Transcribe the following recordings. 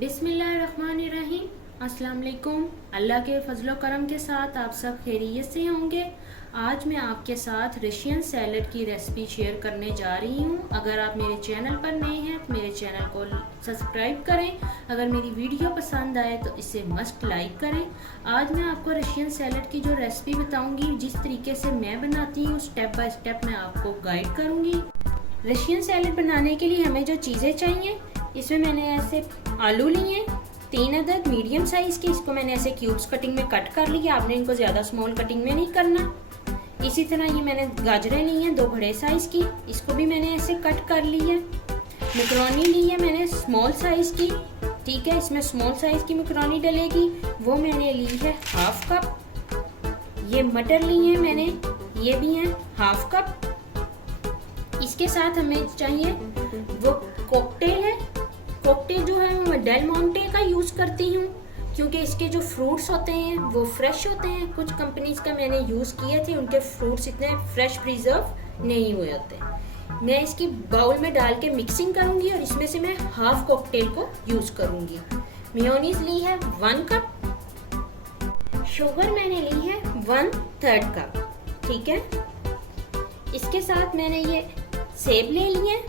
बिस्मिल्लाहिर्रहमानिर्रहीम। अस्सलाम वालेकुम। अल्लाह के फजलो करम के साथ आप सब खैरियत से होंगे। आज मैं आपके साथ रशियन सैलड की रेसिपी शेयर करने जा रही हूँ। अगर आप मेरे चैनल पर नए हैं तो मेरे चैनल को सब्सक्राइब करें। अगर मेरी वीडियो पसंद आए तो इसे मस्ट लाइक करें। आज मैं आपको रशियन सैलड की जो रेसिपी बताऊँगी, जिस तरीके से मैं बनाती हूँ स्टेप बाय स्टेप मैं आपको गाइड करूँगी। रशियन सैलड बनाने के लिए हमें जो चीज़ें चाहिए, इसमें मैंने ऐसे आलू लिए 3 अदद मीडियम साइज़ के। इसको मैंने ऐसे क्यूब्स कटिंग में कट कर लिया। आपने इनको ज़्यादा स्मॉल कटिंग में नहीं करना। इसी तरह ये मैंने गाजरें ली हैं 2 बड़े साइज़ की, इसको भी मैंने ऐसे कट कर ली है। मैक्रोनी ली है मैंने स्मॉल साइज़ की, ठीक है। इसमें स्मॉल साइज़ की मैक्रोनी डलेगी, वो मैंने ली है हाफ कप। ये मटर ली है मैंने, ये भी हैं हाफ कप। इसके साथ हमें चाहिए वो कॉकटेल है। कॉकटेल जो है मैं डेल मोंटे का यूज़ करती हूँ, क्योंकि इसके जो फ्रूट्स होते हैं वो फ्रेश होते हैं। कुछ कंपनीज का मैंने यूज़ किए थे, उनके फ्रूट्स इतने फ्रेश प्रिजर्व नहीं हुए होते। मैं इसकी बाउल में डाल के मिक्सिंग करूँगी और इसमें से मैं हाफ कॉकटेल को यूज़ करूँगी। मेयोनीज ली है 1 कप। शुगर मैंने ली है 1/3 कप, ठीक है। इसके साथ मैंने ये सेब ले लिए,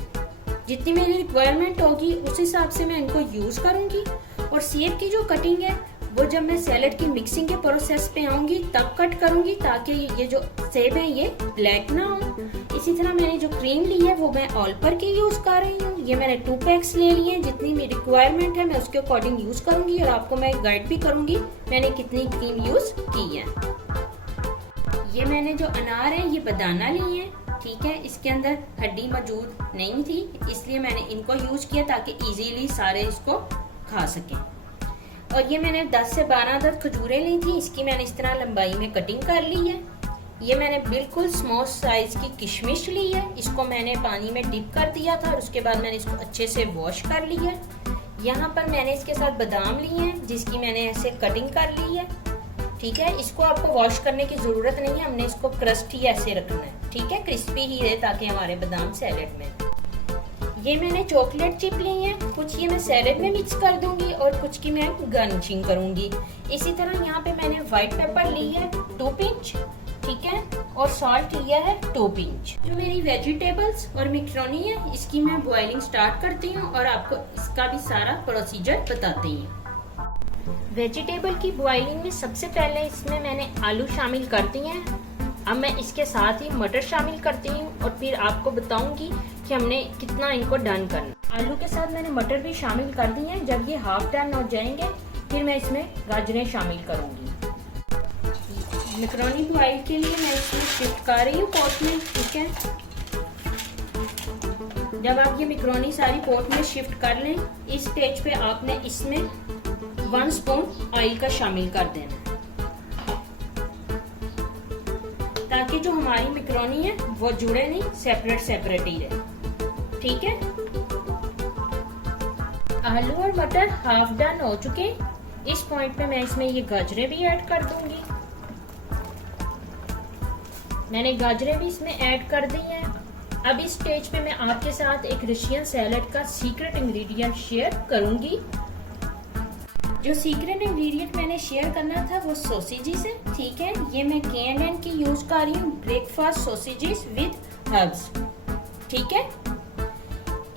जितनी मेरी रिक्वायरमेंट होगी उस हिसाब से मैं इनको यूज़ करूँगी। और सेब की जो कटिंग है वो जब मैं सैलड की मिक्सिंग के प्रोसेस पे आऊँगी तब कट करूँगी, ताकि ये जो सेब है ये ब्लैक ना हो। इसी तरह मैंने जो क्रीम ली है वो मैं ऑल पर की यूज़ कर रही हूँ। ये मैंने 2 पैक्स ले लिए हैं, जितनी मेरी रिक्वायरमेंट है मैं उसके अकॉर्डिंग यूज़ करूँगी और आपको मैं गाइड भी करूँगी मैंने कितनी क्रीम यूज़ की है। ये मैंने जो अनार है ये बेदाना ली है, ठीक है। इसके अंदर हड्डी मौजूद नहीं थी, इसलिए मैंने इनको यूज किया ताकि इजीली सारे इसको खा सकें। और ये मैंने 10 से 12 अदद खजूरें ली थी, इसकी मैंने इस तरह लंबाई में कटिंग कर ली है। ये मैंने बिल्कुल स्मॉल साइज की किशमिश ली है, इसको मैंने पानी में डिप कर दिया था और उसके बाद मैंने इसको अच्छे से वॉश कर लिया है। यहाँ पर मैंने इसके साथ बादाम लिए हैं, जिसकी मैंने ऐसे कटिंग कर ली है, ठीक है। इसको आपको वॉश करने की जरूरत नहीं है, हमने इसको क्रस्ट ही ऐसे रखना है, ठीक है, क्रिस्पी ही रहे ताकि हमारे बादाम सैलेड में। ये मैंने चॉकलेट चिप ली है, कुछ ये मैं सैलेड में मिक्स कर दूंगी और कुछ की मैं गार्निशिंग करूंगी। इसी तरह यहाँ पे मैंने व्हाइट पेपर ली है 2 पिंच, ठीक है, और सॉल्ट लिया है 2 पिंच। जो मेरी वेजिटेबल्स और मैक्रोनी है इसकी मैं बॉइलिंग स्टार्ट करती हूँ और आपको इसका भी सारा प्रोसीजर बताती हूँ। वेजिटेबल की बॉइलिंग में सबसे पहले इसमें मैंने आलू शामिल कर दिए हैं। अब मैं इसके साथ ही मटर शामिल करती हूँ और फिर आपको बताऊंगी कि हमने कितना इनको डन करना। आलू के साथ मैंने मटर भी शामिल कर दिए हैं। जब ये हाफ डन हो जाएंगे फिर मैं इसमें गाजरें शामिल करूंगी। मैक्रोनी बॉइल के लिए मैं इसमें शिफ्ट कर रही हूँ पॉट में, ठीक है। जब आप ये मैक्रोनी सारी पॉट में शिफ्ट कर लें, इस स्टेज पे आपने इसमें 1 स्पून ऑयल का शामिल कर देना, ताकि जो हमारी मैक्रोनी है वो जुड़े नहीं, सेपरेट सेपरेट ही रहे, ठीक है। आलू और मटर हाफ डन हो चुके। इस पॉइंट पे मैं इसमें ये गाजरें भी ऐड कर दूंगी। मैंने गाजरें भी इसमें ऐड कर दी हैं। अब इस स्टेज पे मैं आपके साथ एक रशियन सैलड का सीक्रेट इंग्रेडिएंट शेयर करूंगी। जो सीक्रेट इंग्रेडिएंट मैंने शेयर करना था वो सॉसेजेस है, ठीक है। ये मैं K&N की यूज कर रही हूँ, ब्रेकफास्ट सॉसेजेस विद हर्ब्स, ठीक है।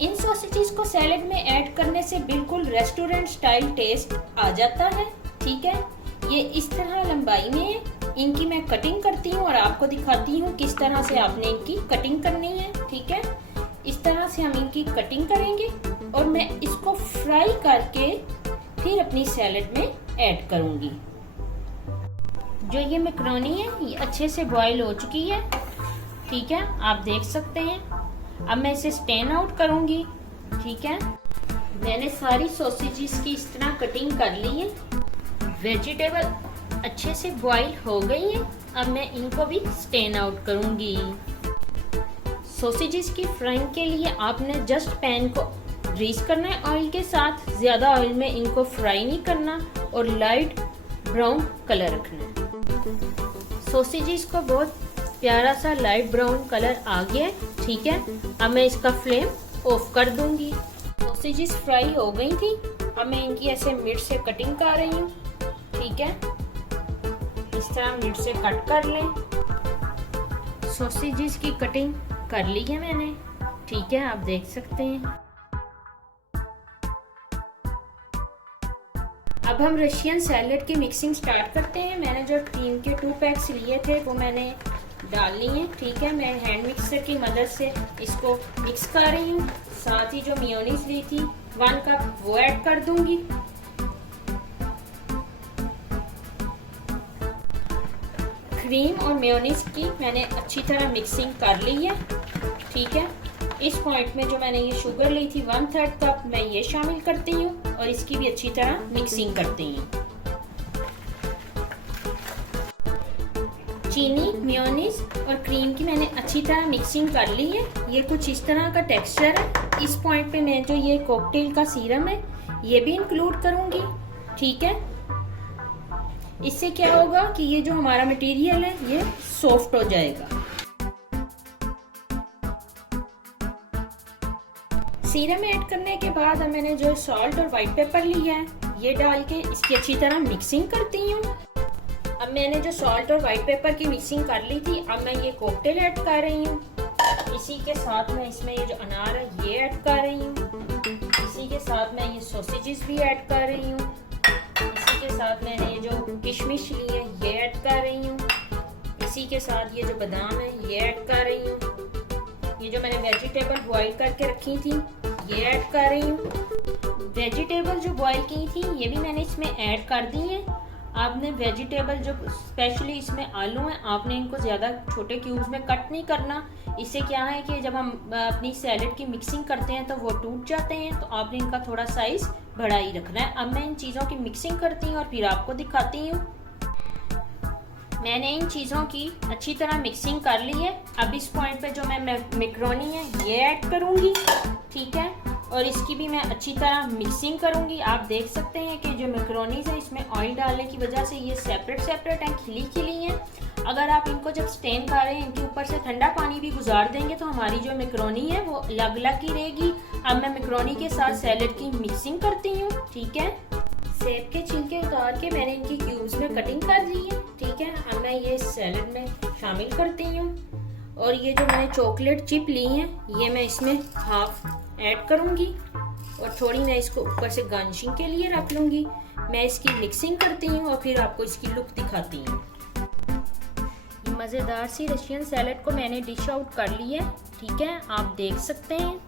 इन सॉसेजेस को सैलेड में ऐड करने से बिल्कुल रेस्टोरेंट स्टाइल टेस्ट आ जाता है, ठीक है। ये इस तरह लंबाई में है। इनकी मैं कटिंग करती हूँ और आपको दिखाती हूँ किस तरह से आपने इनकी कटिंग करनी है, ठीक है। इस तरह से हम इनकी कटिंग करेंगे और मैं इसको फ्राई करके फिर अपनी सैलेड में ऐड करूंगी। जो ये मैक्रोनी है ये अच्छे से बॉईल हो चुकी है, ठीक है, आप देख सकते हैं। अब मैं इसे स्टेन आउट करूंगी, ठीक है। मैंने सारी सॉसेजेस की इस तरह कटिंग कर ली है। वेजिटेबल अच्छे से बॉईल हो गई है। अब मैं इनको भी स्टेन आउट करूंगी। सॉसेजेस की फ्राइंग के लिए आपने जस्ट पैन को ग्रीस करना है ऑयल के साथ, ज्यादा ऑयल में इनको फ्राई नहीं करना और लाइट ब्राउन कलर रखना है। सॉसेजेस को बहुत प्यारा सा लाइट ब्राउन कलर आ गया है, ठीक है। अब मैं इसका फ्लेम ऑफ कर दूंगी। सॉसेजेस फ्राई हो गई थी। अब मैं इनकी ऐसे मिड से कटिंग कर रही हूँ, ठीक है। इस तरह मिड से कट कर लें। सॉसेजेस की कटिंग कर ली है मैंने, ठीक है, आप देख सकते हैं। अब हम रशियन सैलेड की मिक्सिंग स्टार्ट करते हैं। मैंने जो क्रीम के 2 पैक्स लिए थे वो मैंने डाल लिए हैं, ठीक है। मैं हैंड मिक्सर की मदद से इसको मिक्स कर रही हूँ। साथ ही जो मेयोनीज ली थी 1 कप वो ऐड कर दूंगी। क्रीम और मेयोनीज की मैंने अच्छी तरह मिक्सिंग कर ली है, ठीक है। इस पॉइंट में जो मैंने ये शुगर ली थी 1/3 कप, मैं ये शामिल करती हूँ और इसकी भी अच्छी तरह मिक्सिंग करती हूँ। चीनी, मेयोनीज और क्रीम की मैंने अच्छी तरह मिक्सिंग कर ली है। ये कुछ इस तरह का टेक्सचर है। इस पॉइंट पे मैं जो ये कॉकटेल का सीरम है ये भी इंक्लूड करूंगी, ठीक है। इससे क्या होगा कि ये जो हमारा मटेरियल है ये सॉफ्ट हो जाएगा। सीरम ऐड करने के बाद मैंने जो सॉल्ट और वाइट पेपर लिया है ये डाल के इसकी अच्छी तरह मिक्सिंग करती हूँ। अब मैंने जो सॉल्ट और वाइट पेपर की मिक्सिंग कर ली थी, अब मैं ये कॉकटेल ऐड कर रही हूँ। इसी के साथ मैं इसमें ये जो अनार है ये ऐड कर रही हूँ। इसी के साथ मैं ये सॉसेजेस भी ऐड कर रही हूँ। इसी के साथ मैंने ये जो किशमिश ली है ये ऐड कर रही हूँ। इसी के साथ ये जो बादाम है ये ऐड कर रही हूँ। ये जो मैंने वेजिटेबल बॉईल करके रखी थी ये ऐड कर रही हूँ। वेजिटेबल जो बॉईल की थी ये भी मैंने इसमें ऐड कर दी है। आपने वेजिटेबल जो स्पेशली इसमें आलू हैं, आपने इनको ज़्यादा छोटे क्यूब्स में कट नहीं करना। इससे क्या है कि जब हम अपनी सैलेड की मिक्सिंग करते हैं तो वो टूट जाते हैं, तो आपने इनका थोड़ा साइज बड़ा ही रखना है। अब मैं इन चीज़ों की मिक्सिंग करती हूँ और फिर आपको दिखाती हूँ। मैंने इन चीज़ों की अच्छी तरह मिक्सिंग कर ली है। अब इस पॉइंट पे जो मैं मैक्रोनी है ये ऐड करूँगी, ठीक है, और इसकी भी मैं अच्छी तरह मिक्सिंग करूँगी। आप देख सकते हैं कि जो मैक्रोनीज है इसमें ऑयल डालने की वजह से ये सेपरेट हैं, खिली खिली हैं। अगर आप इनको जब स्टेन कर रहे हैं इनके ऊपर से ठंडा पानी भी गुजार देंगे तो हमारी जो मैक्रोनी है वो अलग अलग ही रहेगी। अब मैं मैक्रोनी के साथ सैलेड की मिक्सिंग करती हूँ, ठीक है। सेब के छिलके उतार के मैंने इनकी क्यूब्स में कटिंग कर दी है, ठीक है। अब मैं ये सैलेड में शामिल करती हूँ और ये जो मैंने चॉकलेट चिप ली है ये मैं इसमें हाफ ऐड करूँगी और थोड़ी मैं इसको ऊपर से गार्निशिंग के लिए रख लूँगी। मैं इसकी मिक्सिंग करती हूँ और फिर आपको इसकी लुक दिखाती हूँ। मज़ेदार सी रशियन सैलेड को मैंने डिश आउट कर ली है, ठीक है, आप देख सकते हैं।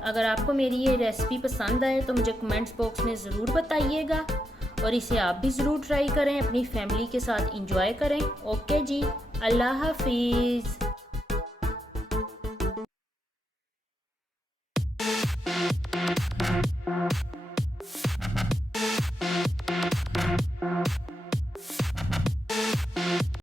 अगर आपको मेरी ये रेसिपी पसंद आए तो मुझे कमेंट्स बॉक्स में ज़रूर बताइएगा और इसे आप भी ज़रूर ट्राई करें, अपनी फैमिली के साथ एंजॉय करें। ओके जी, अल्लाह हाफिज़।